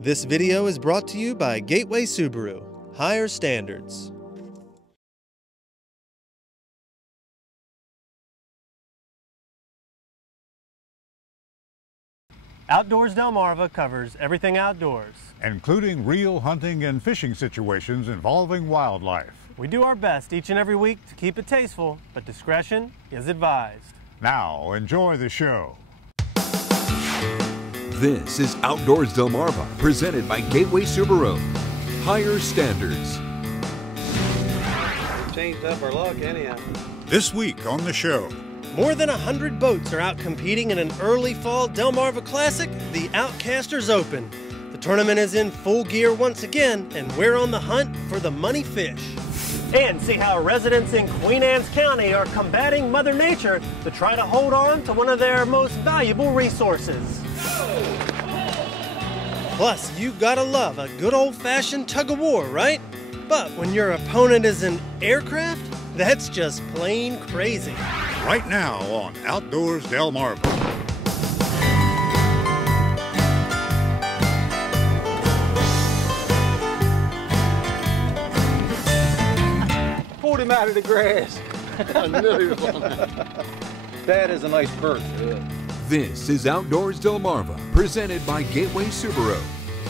This video is brought to you by Gateway Subaru. Higher standards. Outdoors Delmarva covers everything outdoors, including real hunting and fishing situations involving wildlife. We do our best each and every week to keep it tasteful, but discretion is advised. Now, enjoy the show. This is Outdoors Delmarva, presented by Gateway Subaru. Higher standards. Changed up our luck anyhow. This week on the show, more than 100 boats are out competing in an early fall Delmarva Classic, the Outcasters Open. The tournament is in full gear once again, and we're on the hunt for the money fish. And see how residents in Queen Anne's County are combating Mother Nature to try to hold on to one of their most valuable resources. Plus, you gotta love a good old-fashioned tug of war, right? But when your opponent is an aircraft, that's just plain crazy. Right now on Outdoors Delmarva. Pulled him out of the grass. I knew he was on that. That is a nice perch. Yeah. This is Outdoors Delmarva, presented by Gateway Subaru.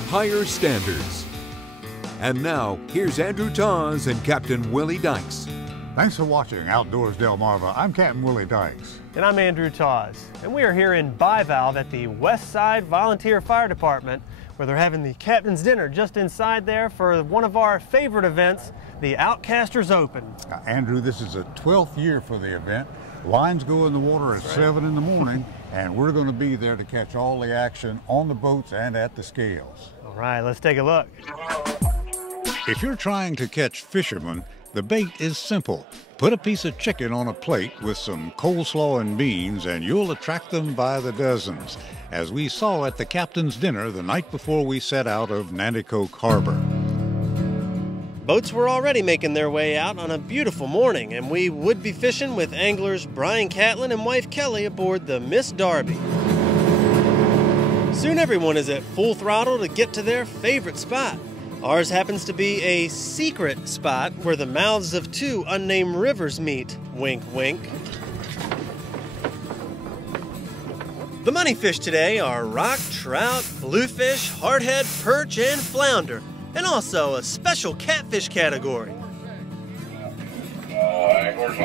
Higher standards. And now, here's Andrew Taz and Captain Willie Dykes. Thanks for watching Outdoors Delmarva. I'm Captain Willie Dykes. And I'm Andrew Taz. And we are here in Bivalve at the West Side Volunteer Fire Department, where they're having the captain's dinner just inside there for one of our favorite events, the Outcasters Open. Now, Andrew, this is the 12th year for the event. Lines go in the water at 7 in the morning, and we're going to be there to catch all the action on the boats and at the scales. All right, let's take a look. If you're trying to catch fishermen, the bait is simple. Put a piece of chicken on a plate with some coleslaw and beans, and you'll attract them by the dozens, as we saw at the captain's dinner the night before we set out of Nanticoke Harbor. Boats were already making their way out on a beautiful morning, and we would be fishing with anglers Brian Catlin and wife Kelly aboard the Miss Darby. Soon everyone is at full throttle to get to their favorite spot. Ours happens to be a secret spot where the mouths of two unnamed rivers meet. Wink, wink. The money fish today are rock, trout, bluefish, hardhead, perch, and flounder, and also a special catfish category. Anglers,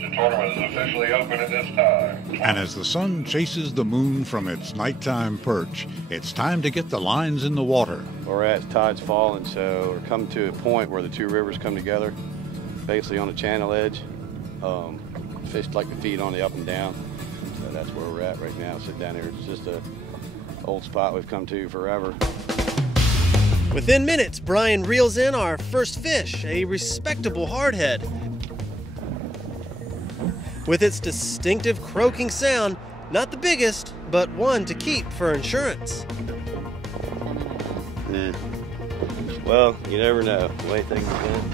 the tournament is officially open at this time. And as the sun chases the moon from its nighttime perch, it's time to get the lines in the water. We're at tide's falling, so we're coming to a point where the two rivers come together, basically on the channel edge. Fish like to feed on the up and down, so that's where we're at right now. Sit down here. It's just a old spot we've come to forever. Within minutes, Brian reels in our first fish, a respectable hardhead. With its distinctive croaking sound, not the biggest, but one to keep for insurance. Yeah. Well, you never know the way things are going.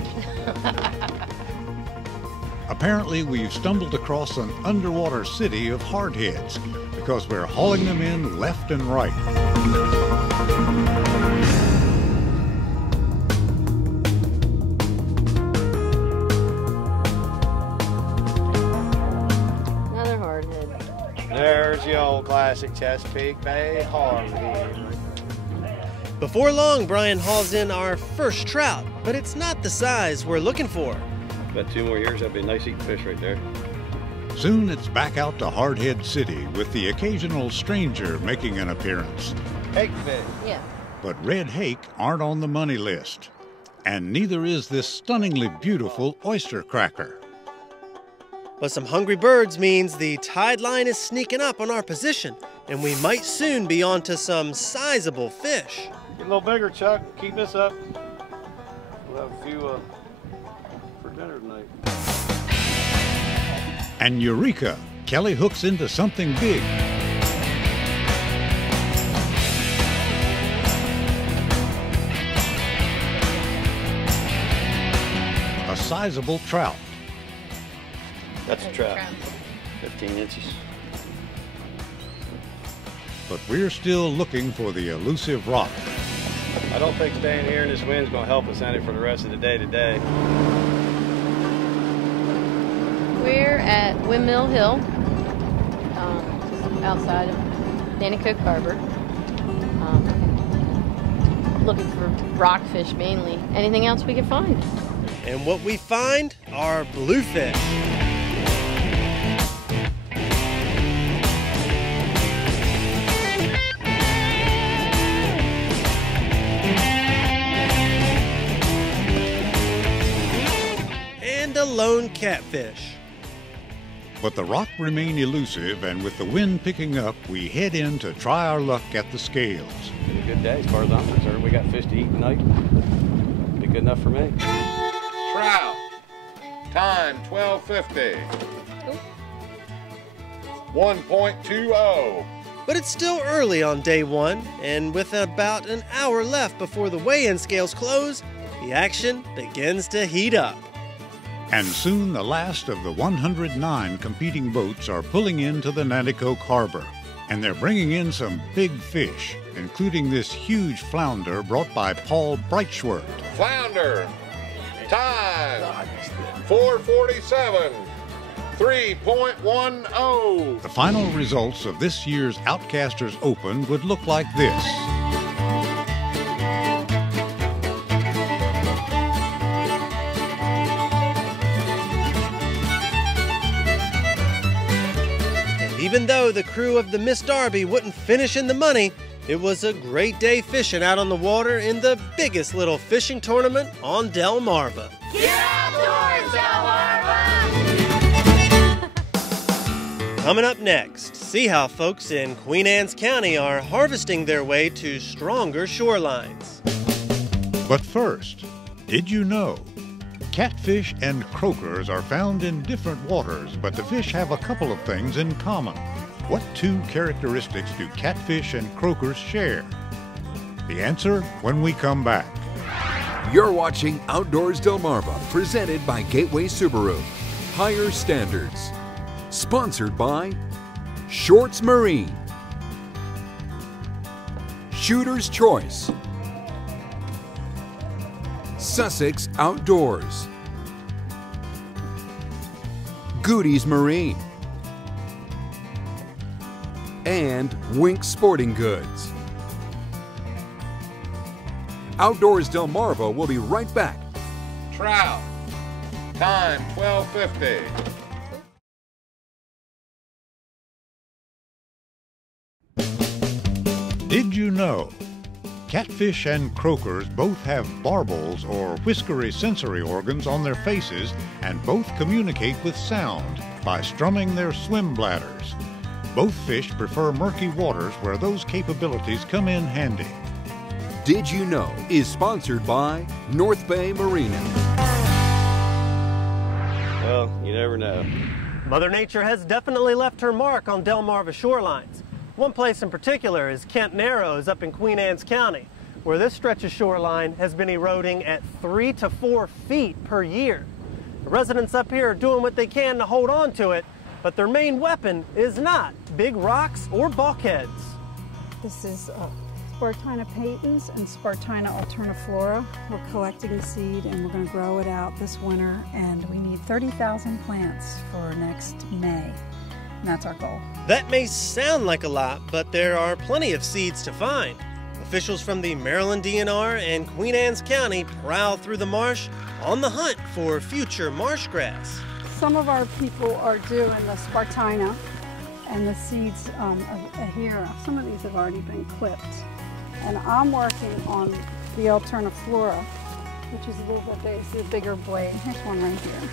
Apparently, we've stumbled across an underwater city of hardheads because we're hauling them in left and right. There's the old classic Chesapeake Bay hardhead. Before long, Brian hauls in our first trout, but it's not the size we're looking for. About 2 more years, that'd be a nice eating fish right there. Soon it's back out to Hardhead City with the occasional stranger making an appearance. Hake fish. Yeah. But red hake aren't on the money list. And neither is this stunningly beautiful oyster cracker. But some hungry birds means the tide line is sneaking up on our position, and we might soon be onto some sizable fish. Get a little bigger, Chuck. Keep this up. We'll have a few for dinner tonight. And eureka! Kelly hooks into something big. A sizable trout. That's a trout. 15 inches. but we're still looking for the elusive rock. I don't think staying here in this wind's going to help us any for the rest of the day today. We're at Windmill Hill, just outside of Nanticoke Harbor. Looking for rockfish mainly. Anything else we can find. And what we find are bluefish. And a lone catfish. But the rock remain elusive, and with the wind picking up, we head in to try our luck at the scales. It's a good day as far as I'm concerned. We got fish to eat tonight. Be good enough for me. Trout. Time 12:50. 1.20. But it's still early on day one, and with about an hour left before the weigh-in scales close, the action begins to heat up. And soon the last of the 109 competing boats are pulling into the Nanticoke Harbor. And they're bringing in some big fish, including this huge flounder brought by Paul Breitschwert. Flounder. Time 4:47. 3.10. The final results of this year's Outcasters Open would look like this. Even though the crew of the Miss Darby wouldn't finish in the money, it was a great day fishing out on the water in the biggest little fishing tournament on Delmarva. Get outdoors, Delmarva! Coming up next, see how folks in Queen Anne's County are harvesting their way to stronger shorelines. But first, did you know? Catfish and croakers are found in different waters, but the fish have a couple of things in common. What two characteristics do catfish and croakers share? The answer when we come back. You're watching Outdoors Delmarva, presented by Gateway Subaru. Higher Standards. Sponsored by Shorts Marine, Shooter's Choice, Sussex Outdoors, Goody's Marine, and Wink Sporting Goods. Outdoors Delmarva will be right back. Trout. Time 12:50. Did you know? Catfish and croakers both have barbels or whiskery sensory organs on their faces, and both communicate with sound by strumming their swim bladders. Both fish prefer murky waters where those capabilities come in handy. Did You Know is sponsored by North Bay Marina. Well, you never know. Mother Nature has definitely left her mark on Delmarva shorelines. One place in particular is Kent Narrows up in Queen Anne's County, where this stretch of shoreline has been eroding at 3 to 4 feet per year. The residents up here are doing what they can to hold on to it, but their main weapon is not big rocks or bulkheads. This is Spartina patens and Spartina alterniflora. We're collecting the seed and we're going to grow it out this winter, and we need 30,000 plants for next May. And that's our goal. That may sound like a lot, but there are plenty of seeds to find. Officials from the Maryland DNR and Queen Anne's County prowl through the marsh on the hunt for future marsh grass. Some of our people are doing the Spartina and the seeds here. Some of these have already been clipped. And I'm working on the alterniflora, which is a little bit big. It's a bigger blade. Here's one right here.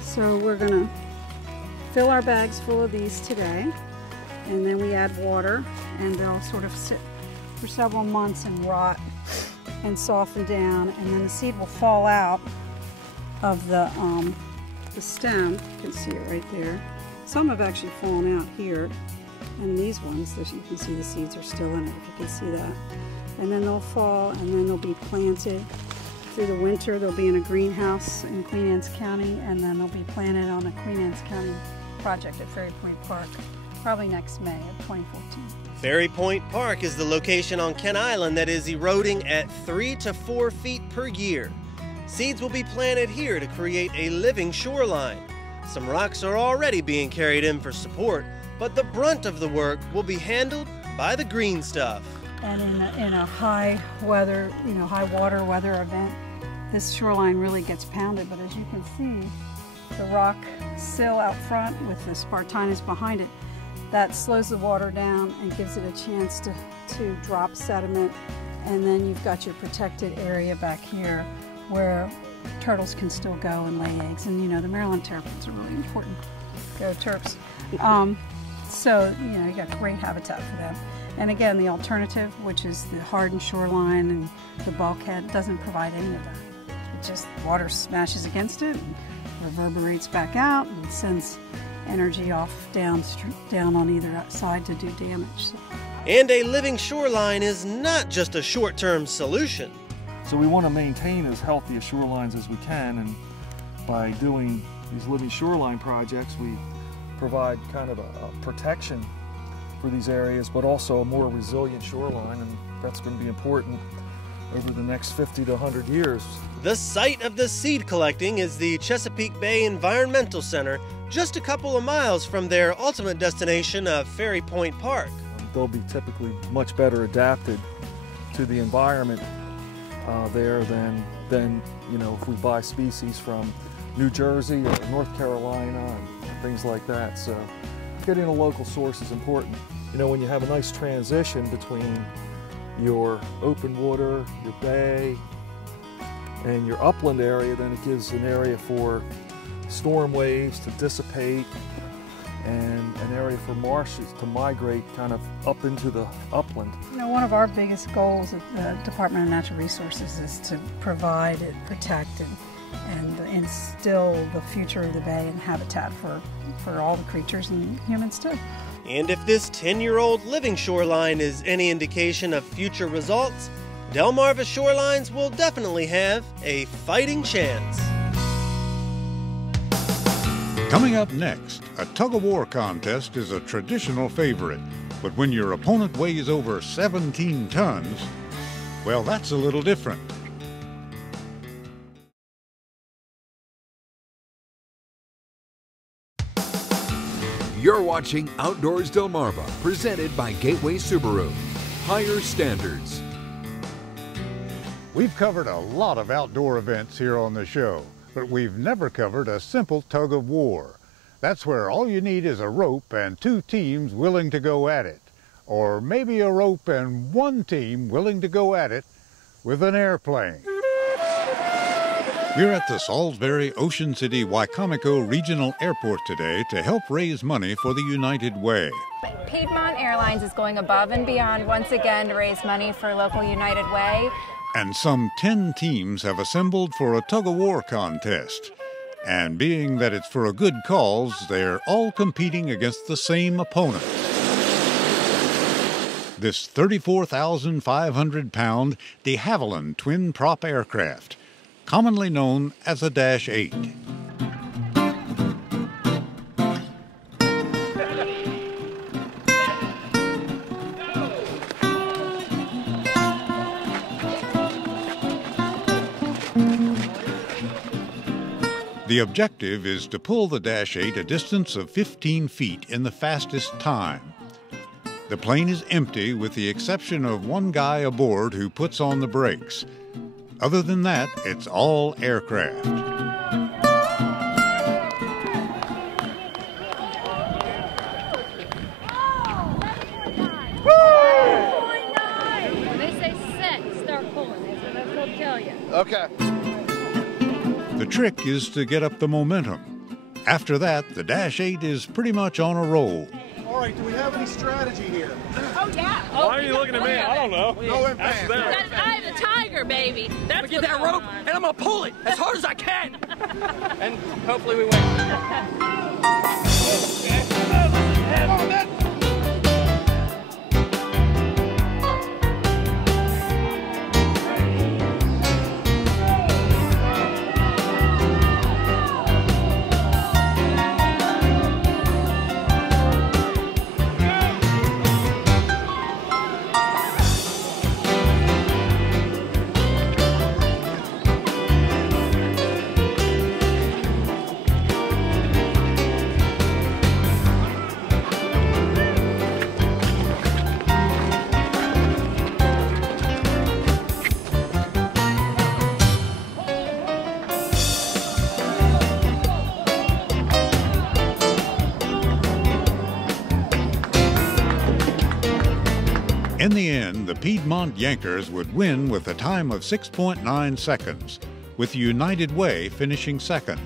So we're going to fill our bags full of these today, and then we add water, and they'll sort of sit for several months and rot and soften down, and then the seed will fall out of the stem. You can see it right there. Some have actually fallen out here, and these ones, as you can see, the seeds are still in it, if you can see that. And then they'll fall, and then they'll be planted through the winter. They'll be in a greenhouse in Queen Anne's County, and then they'll be planted on a Queen Anne's County project at Ferry Point Park probably next May of 2014. Ferry Point Park is the location on Kent Island that is eroding at 3 to 4 feet per year. Seeds will be planted here to create a living shoreline. Some rocks are already being carried in for support, but the brunt of the work will be handled by the green stuff. And in a high weather, high water weather event, this shoreline really gets pounded. But as you can see, the rock sill out front with the spartinus behind it, that slows the water down and gives it a chance to drop sediment. And then you've got your protected area back here where turtles can still go and lay eggs. And the Maryland terrapins are really important. Go Terps. So, you got great habitat for them. And again, the alternative, which is the hardened shoreline and the bulkhead, doesn't provide any of that. It just, water smashes against it and reverberates back out and sends energy off down on either side to do damage. So. And a living shoreline is not just a short-term solution. So we want to maintain as healthy a shorelines as we can, and by doing these living shoreline projects, we provide kind of a protection for these areas, but also a more resilient shoreline, and that's going to be important over the next 50 to 100 years. The site of the seed collecting is the Chesapeake Bay Environmental Center, just a couple of miles from their ultimate destination of Ferry Point Park. They'll be typically much better adapted to the environment there than if we buy species from New Jersey or North Carolina and things like that. So getting a local source is important. When you have a nice transition between your open water, your bay, and your upland area, then it gives an area for storm waves to dissipate and an area for marshes to migrate kind of up into the upland. One of our biggest goals at the Department of Natural Resources is to provide, protect, and instill the future of the bay and habitat for all the creatures and humans too. And if this 10-year-old living shoreline is any indication of future results, Delmarva shorelines will definitely have a fighting chance. Coming up next, a tug-of-war contest is a traditional favorite, but when your opponent weighs over 17 tons, well, that's a little different. You're watching Outdoors Delmarva, presented by Gateway Subaru. Higher standards. We've covered a lot of outdoor events here on the show, but we've never covered a simple tug of war. That's where all you need is a rope and two teams willing to go at it. Or maybe a rope and one team willing to go at it with an airplane. We're at the Salisbury Ocean City Wicomico Regional Airport today to help raise money for the United Way. Piedmont Airlines is going above and beyond once again to raise money for local United Way. And some 10 teams have assembled for a tug-of-war contest. And being that it's for a good cause, they're all competing against the same opponent. This 34,500-pound de Havilland twin-prop aircraft, commonly known as a Dash 8. The objective is to pull the Dash 8 a distance of 15 feet in the fastest time. The plane is empty with the exception of one guy aboard who puts on the brakes. Other than that, it's all aircraft. When they say set, start pulling. That's what they'll tell you. Okay. The trick is to get up the momentum. After that, the Dash 8 is pretty much on a roll. All right, do we have any strategy here? Oh, yeah. Why are you looking at me? I don't know. No advance. That's eye of the tiger, baby. That's get that rope, and I'm going to pull it as hard as I can. And hopefully we win. In the end, the Piedmont Yankers would win with a time of 6.9 seconds, with United Way finishing second.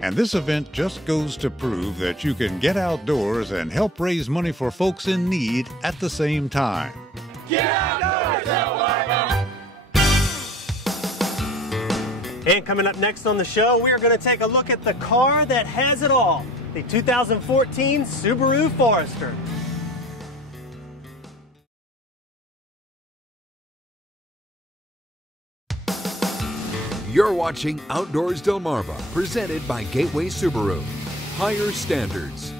And this event just goes to prove that you can get outdoors and help raise money for folks in need at the same time. Get outdoors, Delmarva! And coming up next on the show, we are going to take a look at the car that has it all, the 2014 Subaru Forester. You're watching Outdoors Delmarva, presented by Gateway Subaru. Higher standards.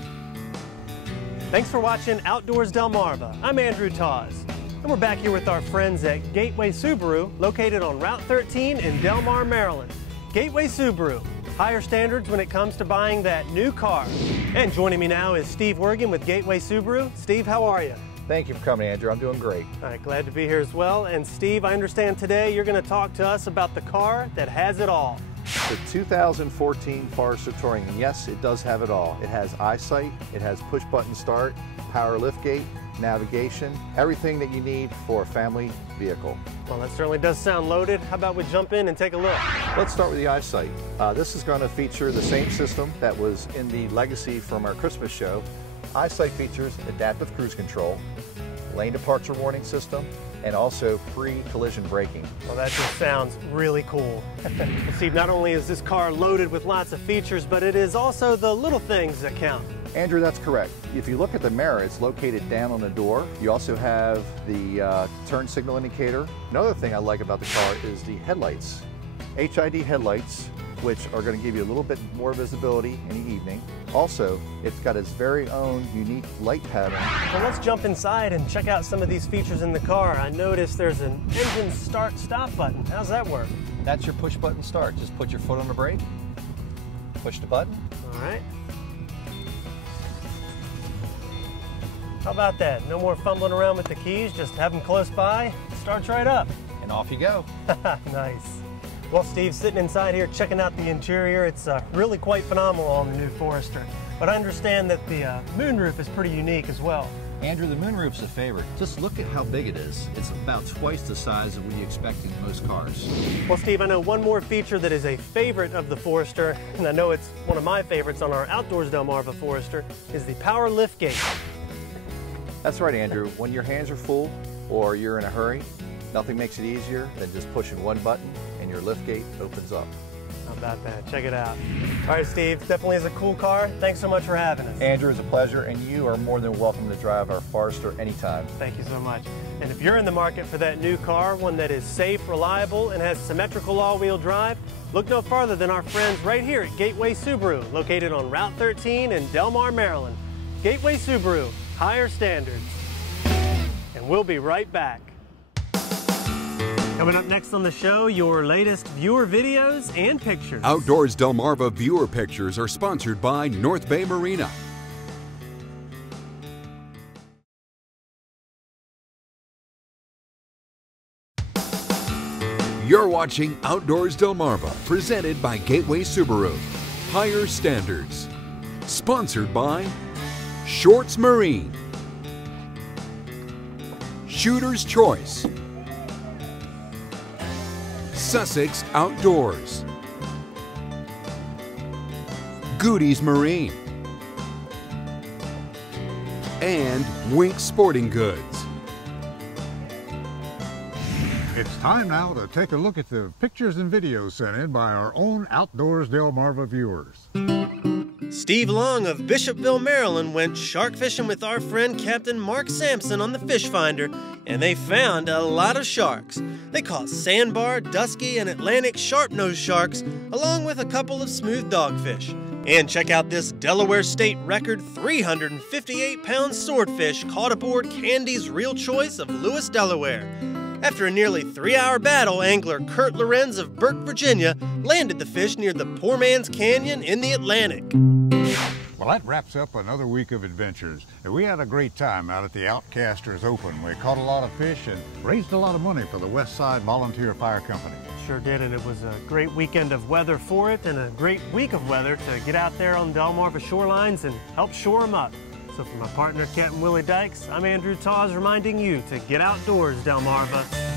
Thanks for watching Outdoors Delmarva. I'm Andrew Taz, and we're back here with our friends at Gateway Subaru, located on Route 13 in Delmar, Maryland. Gateway Subaru, higher standards when it comes to buying that new car. And joining me now is Steve Wergen with Gateway Subaru. Steve, how are you? Thank you for coming, Andrew. I'm doing great. All right, glad to be here as well. And Steve, I understand today you're going to talk to us about the car that has it all. The 2014 Forester Touring, and yes, it does have it all. It has eyesight, it has push-button start, power liftgate, navigation, everything that you need for a family vehicle. Well, that certainly does sound loaded. How about we jump in and take a look? Let's start with the eyesight. This is going to feature the same system that was in the Legacy from our Christmas show. Eyesight features adaptive cruise control, lane departure warning system, and also pre-collision braking. Well, that just sounds really cool. Steve, not only is this car loaded with lots of features, but it is also the little things that count. Andrew, that's correct. If you look at the mirror, it's located down on the door. You also have the turn signal indicator. Another thing I like about the car is the headlights. HID headlights, which are going to give you a little bit more visibility in the evening. Also, it's got its very own unique light pattern. Well, let's jump inside and check out some of these features in the car. I noticed there's an engine start-stop button. How's that work? That's your push-button start. Just put your foot on the brake, push the button. All right. How about that? No more fumbling around with the keys, just have them close by, starts right up. And off you go. Nice. Well, Steve, sitting inside here checking out the interior, it's really quite phenomenal on the new Forester. But I understand that the moonroof is pretty unique as well. Andrew, the moonroof's a favorite. Just look at how big it is. It's about twice the size of what you expect in most cars. Well, Steve, I know one more feature that is a favorite of the Forester, and I know it's one of my favorites on our Outdoors Delmarva Forester, is the power liftgate. That's right, Andrew. When your hands are full or you're in a hurry, nothing makes it easier than just pushing one button and your liftgate opens up. How about that? Check it out. All right, Steve, definitely is a cool car. Thanks so much for having us. Andrew, it's a pleasure, and you are more than welcome to drive our Forester anytime. Thank you so much. And if you're in the market for that new car, one that is safe, reliable, and has symmetrical all-wheel drive, look no farther than our friends right here at Gateway Subaru, located on Route 13 in Delmar, Maryland. Gateway Subaru, higher standards. And we'll be right back. Coming up next on the show, your latest viewer videos and pictures. Outdoors Delmarva viewer pictures are sponsored by North Bay Marina. You're watching Outdoors Delmarva, presented by Gateway Subaru. Higher standards. Sponsored by Shorts Marine, Shooter's Choice, Sussex Outdoors, Goody's Marine, and Wink Sporting Goods. It's time now to take a look at the pictures and videos sent in by our own Outdoors Delmarva viewers. Steve Long of Bishopville, Maryland went shark fishing with our friend Captain Mark Sampson on the Fish Finder, and they found a lot of sharks. They caught sandbar, dusky, and Atlantic sharp-nosed sharks, along with a couple of smooth dogfish. And check out this Delaware State record 358-pound swordfish caught aboard Candy's Real Choice of Lewis, Delaware. After a nearly 3-hour battle, angler Kurt Lorenz of Burke, Virginia, landed the fish near the Poor Man's Canyon in the Atlantic. Well, that wraps up another week of adventures. We had a great time out at the Outcasters Open. We caught a lot of fish and raised a lot of money for the West Side Volunteer Fire Company. Sure did, and it was a great weekend of weather for it and a great week of weather to get out there on Delmarva shorelines and help shore them up. So for my partner, Captain Willie Dykes, I'm Andrew Taws reminding you to get outdoors, Delmarva.